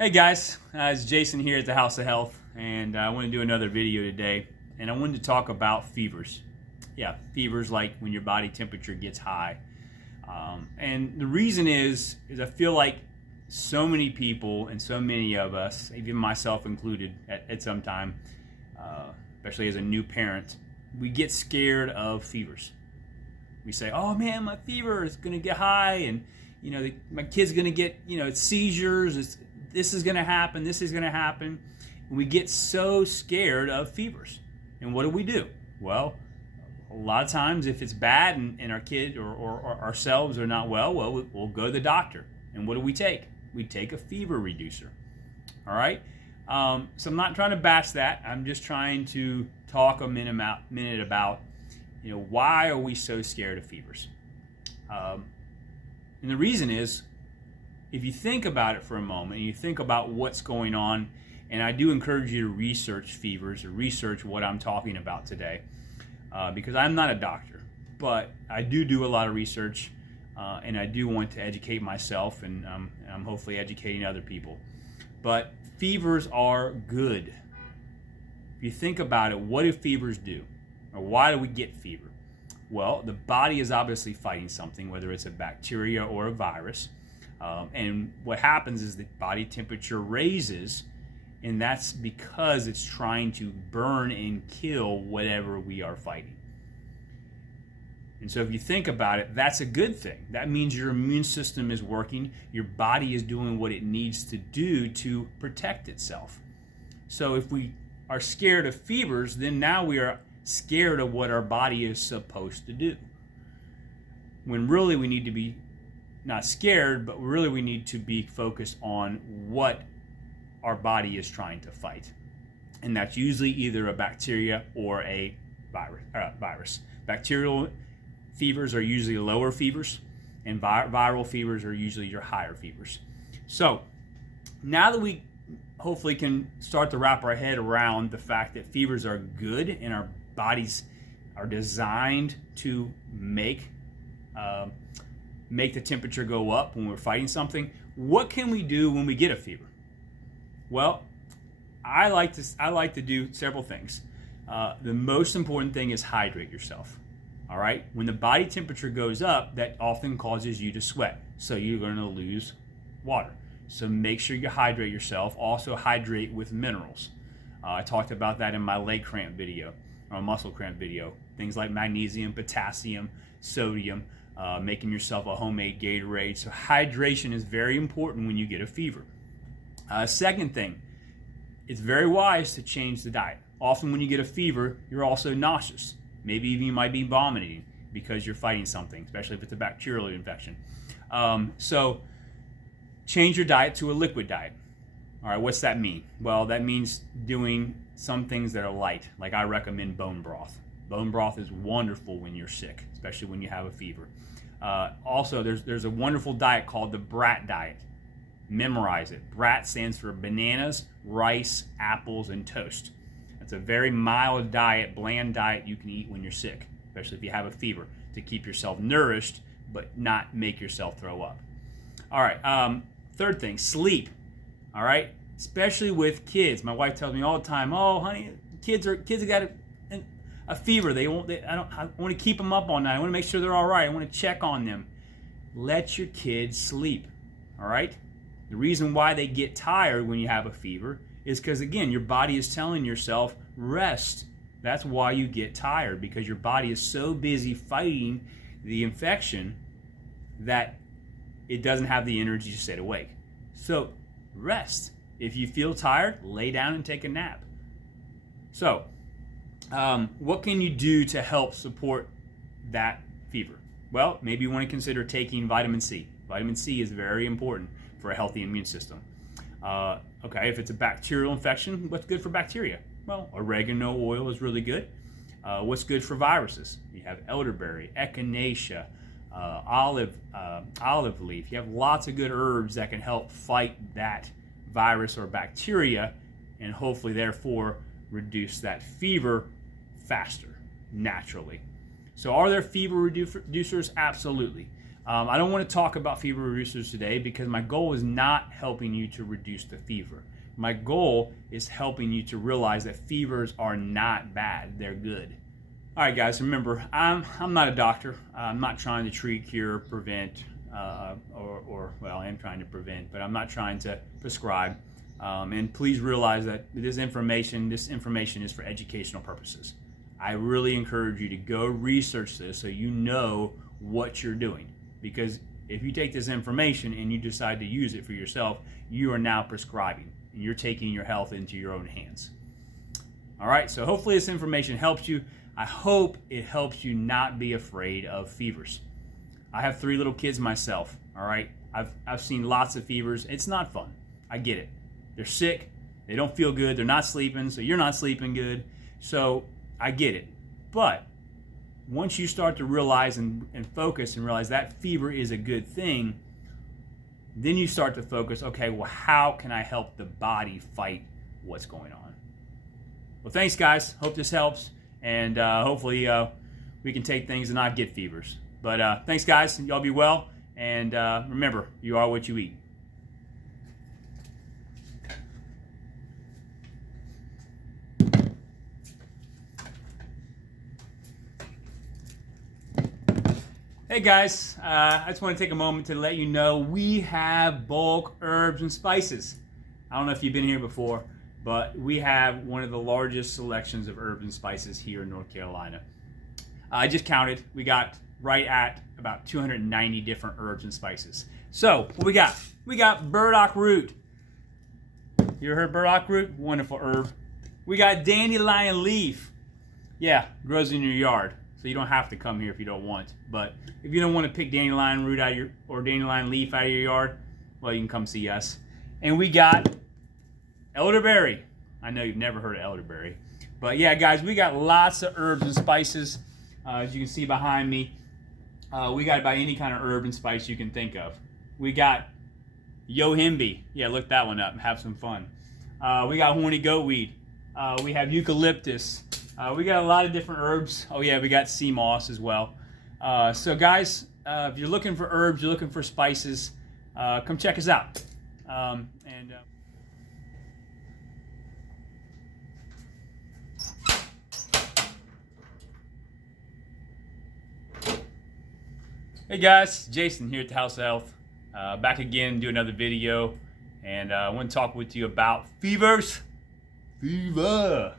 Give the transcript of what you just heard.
Hey guys, it's Jason here at the House of Health, and I want to do another video today. And I wanted to talk about fevers. Yeah, fevers like when your body temperature gets high. And the reason is I feel like so many people and so many of us, even myself included at some time, especially as a new parent, we get scared of fevers. We say, "Oh man, my fever is going to get high, and my kid's going to get seizures. This is going to happen. This is going to happen." And we get so scared of fevers. And what do? Well, a lot of times if it's bad and our kid or ourselves are not well, we'll go to the doctor. And what do we take? We take a fever reducer. All right. So I'm not trying to bash that. I'm just trying to talk a minute about why are we so scared of fevers? And the reason is, if you think about it for a moment and you think about what's going on, and I do encourage you to research fevers or research what I'm talking about today, because I'm not a doctor, but I do a lot of research, and I do want to educate myself, and I'm hopefully educating other people. But fevers are good. If you think about it, what do fevers do? Or why do we get fever? Well, the body is obviously fighting something, whether it's a bacteria or a virus. And what happens is the body temperature raises, and that's because it's trying to burn and kill whatever we are fighting. And so if you think about it, that's a good thing. That means your immune system is working. Your body is doing what it needs to do to protect itself. So if we are scared of fevers, then now we are scared of what our body is supposed to do. When really we need to be not scared, but really we need to be focused on what our body is trying to fight. And that's usually either a bacteria or a virus. Bacterial fevers are usually lower fevers, and viral fevers are usually your higher fevers. So now that we hopefully can start to wrap our head around the fact that fevers are good and our bodies are designed to make the temperature go up when we're fighting something, what can we do when we get a fever? Well, I like to do several things. The most important thing is hydrate yourself. All right? When the body temperature goes up, that often causes you to sweat. So you're going to lose water. So make sure you hydrate yourself. Also hydrate with minerals. I talked about that in my leg cramp video, or muscle cramp video. Things like magnesium, potassium, sodium, making yourself a homemade Gatorade. So hydration is very important when you get a fever. Second thing, it's very wise to change the diet. Often when you get a fever, you're also nauseous. Maybe even you might be vomiting because you're fighting something, especially if it's a bacterial infection. So change your diet to a liquid diet. All right, what's that mean? Well, that means doing some things that are light, like I recommend bone broth. Bone broth is wonderful when you're sick, especially when you have a fever. Also, there's a wonderful diet called the BRAT diet. Memorize it. BRAT stands for bananas, rice, apples, and toast. It's a very mild diet, bland diet you can eat when you're sick, especially if you have a fever, to keep yourself nourished but not make yourself throw up. All right, third thing, sleep. All right, especially with kids. My wife tells me all the time, "Oh, honey, kids have got a fever. I want to keep them up all night. I want to make sure they're all right. I want to check on them." Let your kids sleep. All right. The reason why they get tired when you have a fever is because, again, your body is telling yourself, rest. That's why you get tired, because your body is so busy fighting the infection that it doesn't have the energy to stay awake. So rest. If you feel tired, lay down and take a nap. So what can you do to help support that fever? Well, maybe you want to consider taking vitamin C. Vitamin C is very important for a healthy immune system. Okay, if it's a bacterial infection, what's good for bacteria? Well, oregano oil is really good. What's good for viruses? You have elderberry, echinacea, olive leaf. You have lots of good herbs that can help fight that virus or bacteria, and hopefully, therefore, reduce that fever faster, naturally. So are there fever reducers? Absolutely. I don't want to talk about fever reducers today because my goal is not helping you to reduce the fever. My goal is helping you to realize that fevers are not bad, they're good. All right, guys, remember, I'm not a doctor. I'm not trying to treat, cure, prevent, well, I am trying to prevent, but I'm not trying to prescribe. And please realize that this information is for educational purposes. I really encourage you to go research this so you know what you're doing. Because if you take this information and you decide to use it for yourself, you are now prescribing. And you're taking your health into your own hands. All right, so hopefully this information helps you. I hope it helps you not be afraid of fevers. I have 3 little kids myself, all right? I've seen lots of fevers. It's not fun. I get it. They're sick. They don't feel good. They're not sleeping, so you're not sleeping good. So I get it. But once you start to realize and focus and realize that fever is a good thing, then you start to focus, okay, well, how can I help the body fight what's going on? Well, thanks, guys. Hope this helps. And hopefully we can take things and not get fevers. But thanks, guys. Y'all be well. And remember, you are what you eat. Hey guys, I just want to take a moment to let you know we have bulk herbs and spices. I don't know if you've been here before, but we have one of the largest selections of herbs and spices here in North Carolina. I just counted. We got right at about 290 different herbs and spices. So what we got? We got burdock root. You ever heard burdock root? Wonderful herb. We got dandelion leaf. Yeah, grows in your yard. So you don't have to come here if you don't want. But if you don't want to pick dandelion root out of or dandelion leaf out of your yard, well, you can come see us. And we got elderberry. I know you've never heard of elderberry. But yeah, guys, we got lots of herbs and spices. As you can see behind me, we got about any kind of herb and spice you can think of. We got yohimbe. Yeah, look that one up and have some fun. We got horny goatweed. We have eucalyptus. We got a lot of different herbs. Oh yeah, we got sea moss as well. So guys, if you're looking for herbs, you're looking for spices, come check us out. Hey guys, Jason here at the House of Health. Back again, do another video. And I want to talk with you about fevers. Fever.